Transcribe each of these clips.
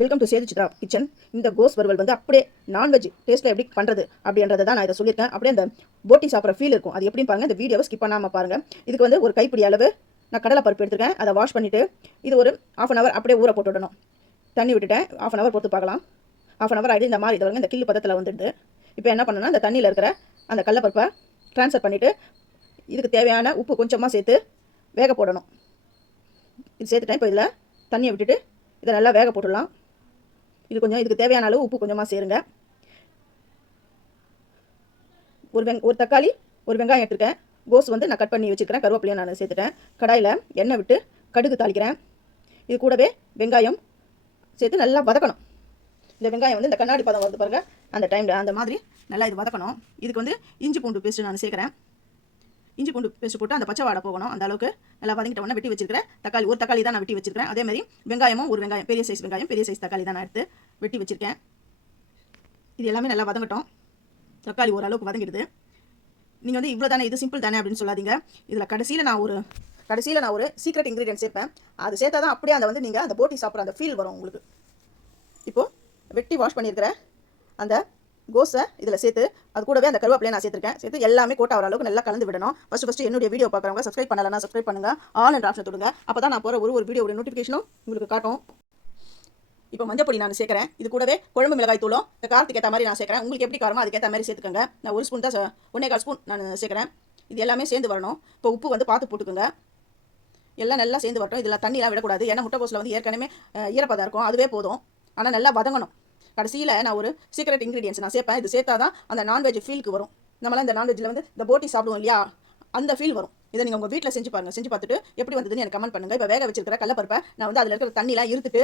Welcome to Sethu Chitra kitchen. இந்த கோஸ் வறுவல் வந்து அப்படியே நான்வெஜ் டேஸ்ட்டில் எப்படி பண்ணுறது அப்படின்றத தான் நான் இதை சொல்லியிருக்கேன். அப்படியே அந்த போட்டி சாப்பிட்ற ஃபீல் இருக்கும். அது எப்படின்னு பாருங்கள். இந்த வீடியோவை ஸ்கிப் பண்ணாமல் பாருங்கள். இதுக்கு வந்து ஒரு கைப்பிடி அளவு நான் கடலை பருப்பு எடுத்துருக்கேன். அதை வாஷ் பண்ணிவிட்டு இது ஒரு ½ hour அப்படியே ஊற போட்டு விடணும். தண்ணி விட்டுட்டேன். ½ hour பொறுத்து பார்க்கலாம். ½ hour ஆகிடுது. இந்த மாதிரி இது இந்த கில்லு பதத்தில் வந்துடுது. இப்போ என்ன பண்ணணும்னா இந்த தண்ணியில் இருக்கிற அந்த கடலைப்பருப்பை ட்ரான்ஸ்ஃபர் பண்ணிவிட்டு இதுக்கு தேவையான உப்பு கொஞ்சமாக சேர்த்து வேக போடணும். இது சேர்த்துட்டேன். இப்போ இதில் தண்ணியை விட்டுட்டு இதை நல்லா வேக போட்டுடலாம். இது கொஞ்சம் இதுக்கு தேவையான அளவு உப்பு கொஞ்சமாக சேருங்க. ஒரு தக்காளி ஒரு வெங்காயம் எடுத்துருக்கேன். கோஸ் வந்து நான் கட் பண்ணி வச்சுருக்கிறேன். கருவேப்பிலையும் நான் சேர்த்துட்டேன். கடாயில் எண்ணெய் விட்டு கடுகு தாளிக்கிறேன். இது கூடவே வெங்காயம் சேர்த்து நல்லா வதக்கணும். இந்த வெங்காயம் வந்து இந்த கண்ணாடி பதம் வருது பாருங்கள். அந்த டைமில் அந்த மாதிரி நல்லா இது வதக்கணும். இதுக்கு வந்து இஞ்சி பூண்டு பேஸ்ட்டு நான் சேர்க்குறேன். இஞ்சி பூண்டு பேஸ்ட் போட்டு அந்த பச்சை வாடை போகணும். அந்த அளவுக்கு நல்லா வதங்கிட்டோன்னா வெட்டி வச்சிருக்கிறேன். தக்காளி ஒரு தக்காளி தான் நான் வெட்டி வச்சிருக்கேன். அதேமாதிரி வெங்காயமும் ஒரு வெங்காயம் பெரிய சைஸ் வெங்காயம் பெரிய சைஸ் தக்காளி தான் நான் எடுத்து வெட்டி வச்சிருக்கேன். இது எல்லாமே நல்லா வதங்கட்டும். தக்காளி ஓரளவுக்கு வதங்கிடுது. நீங்கள் வந்து இவ்வளோ தானே, இது சிம்பிள் தானே அப்படின்னு சொல்லாதீங்க. இதில் கடைசியில் நான் ஒரு சீக்ரெட் இன்க்ரீடியன்ட் சேர்ப்பேன். அது சேர்த்தா தான் அப்படியே அதை வந்து நீங்கள் அந்த போட்டி சாப்பிட்ற அந்த ஃபீல் வரும் உங்களுக்கு. இப்போது வெட்டி வாஷ் பண்ணியிருக்கிற அந்த கோஸை இதில் சேர்த்து அது கூடவே அந்த கருவேப்பிலையை நான் சேர்த்து எல்லாமே கோட் ஆகிற அளவுக்கு நல்லா கலந்து விடணும். ஃபஸ்ட்டு என்னுடைய வீடியோ பார்க்குறவங்க சப்ஸ்கிரைப் பண்ணலன்னா சப்ஸ்கிரைப் பண்ணுங்கள். ஆல் என்ற ஆப்ஷன் தொடுங்க. அப்போ தான் நான் போகிற ஒரு வீடியோட நோட்டிஃபிகேஷனும் உங்களுக்கு காட்டும். இப்போ மஞ்சப்பொடி நான் சேர்க்குறேன். இது கூடவே குழம்பு மிளகாய் தூளும் இந்த காரத்துக்கு ஏற்ற மாதிரி நான் சேர்க்குறேன். உங்களுக்கு எப்படி காரமோ அதுக்கேற்ற மாதிரி சேர்த்துக்கோங்க. நான் 1 ஸ்பூன் தான் 1.25 ஸ்பூன் நான் சேர்க்குறேன். இது எல்லாமே சேர்ந்து வரணும். இப்போ உப்பு வந்து பார்த்து போட்டுக்கோங்க. எல்லாம் நல்லா சேர்ந்து வரட்டும். இதில் தண்ணியெலாம் விடக்கூடாது. ஏன்னா முட்டைக்கோஸில் வந்து ஏற்கனவே ஈரப்பதம் இருக்கும். அதுவே போதும். ஆனால் நல்லா வதங்கணும். கடைசியில் நான் ஒரு சீக்ரெட் இன்க்ரீடியன்ஸ் நான் சேர்ப்பேன். இது சேர்த்தா தான் அந்த நான்வெஜ் ஃபீலுக்கு வரும். நம்மளாம் இந்த நான்வெஜ்ஜில் வந்து இந்த போட்டி சாப்பிடுவோம் இல்லையா, அந்த ஃபீல் வரும். இதை நீங்கள் உங்கள் வீட்டில் செஞ்சு பாருங்கள். செஞ்சு பார்த்துட்டு எப்படி வந்ததுன்னு எனக்கு கமெண்ட் பண்ணுங்கள். இப்போ வேக வச்சிருக்கிற கடலைப்பருப்பை நான் வந்து அதில் இருக்கிற தண்ணியெலாம் இருத்துட்டு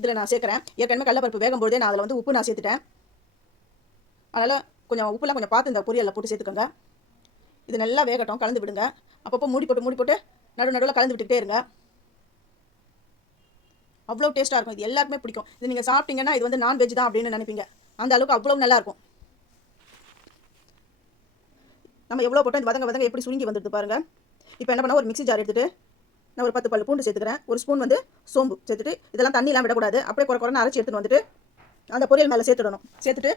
இதில் நான் சேர்க்குறேன். ஏற்கனவே கடலைப்பருப்பு வேகும்போதே நான் அதில் வந்து உப்பு நான் சேர்த்துட்டேன். அதனால் கொஞ்சம் உப்புலாம் கொஞ்சம் பார்த்து இந்த பொரியலில் போட்டு சேர்த்துக்கோங்க. இது நல்லா வேகட்டும். கலந்து விடுங்க. அப்பப்போ மூடி போட்டு நடுவில் கலந்து விட்டுக்கிட்டே இருங்க. அவ்வளோ டேஸ்ட்டாக இருக்கும். இது எல்லாருக்குமே பிடிக்கும். இது நீங்கள் சாப்பிட்டீங்கன்னா இது வந்து நான்வெஜ் தான் அப்படின்னு நினைப்பீங்க. அந்த அளவுக்கு அவ்வளோ நல்லாயிருக்கும். நம்ம எவ்வளோ போட்டால் இந்த வதங்க எப்படி சுருங்கி வந்துடுது பாருங்கள். இப்போ என்ன பண்ணால் ஒரு மிக்ஸி ஜார் எடுத்துகிட்டு நான் ஒரு 10 பல் பூண்டு சேர்த்துக்கிறேன். 1 ஸ்பூன் வந்து சோம்பு சேர்த்துட்டு இதெல்லாம் தண்ணியெலாம் விடக்கூடாது. அப்படியே குறைன்னு அரைச்சி எடுத்துகிட்டு வந்துட்டு அந்த பொரியல் மேலே சேர்த்துட்டு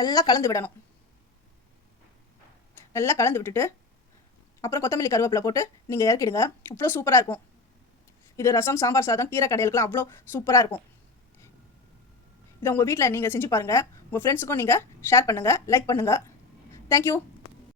நல்லா கலந்து விடணும். நல்லா கலந்து விட்டுட்டு அப்புறம் கொத்தமல்லி கருவேப்பிலை போட்டு நீங்கள் இறக்கிடுங்க. அவ்வளோ சூப்பராக இருக்கும். இது ரசம், சாம்பார் சாதம், கீரை கடைகளுக்குலாம் அவ்வளோ சூப்பராக இருக்கும். இதை உங்கள் வீட்டில் நீங்கள் செஞ்சு பாருங்கள். உங்கள் ஃப்ரெண்ட்ஸுக்கும் நீங்கள் ஷேர் பண்ணுங்கள், லைக் பண்ணுங்கள். தேங்க்யூ.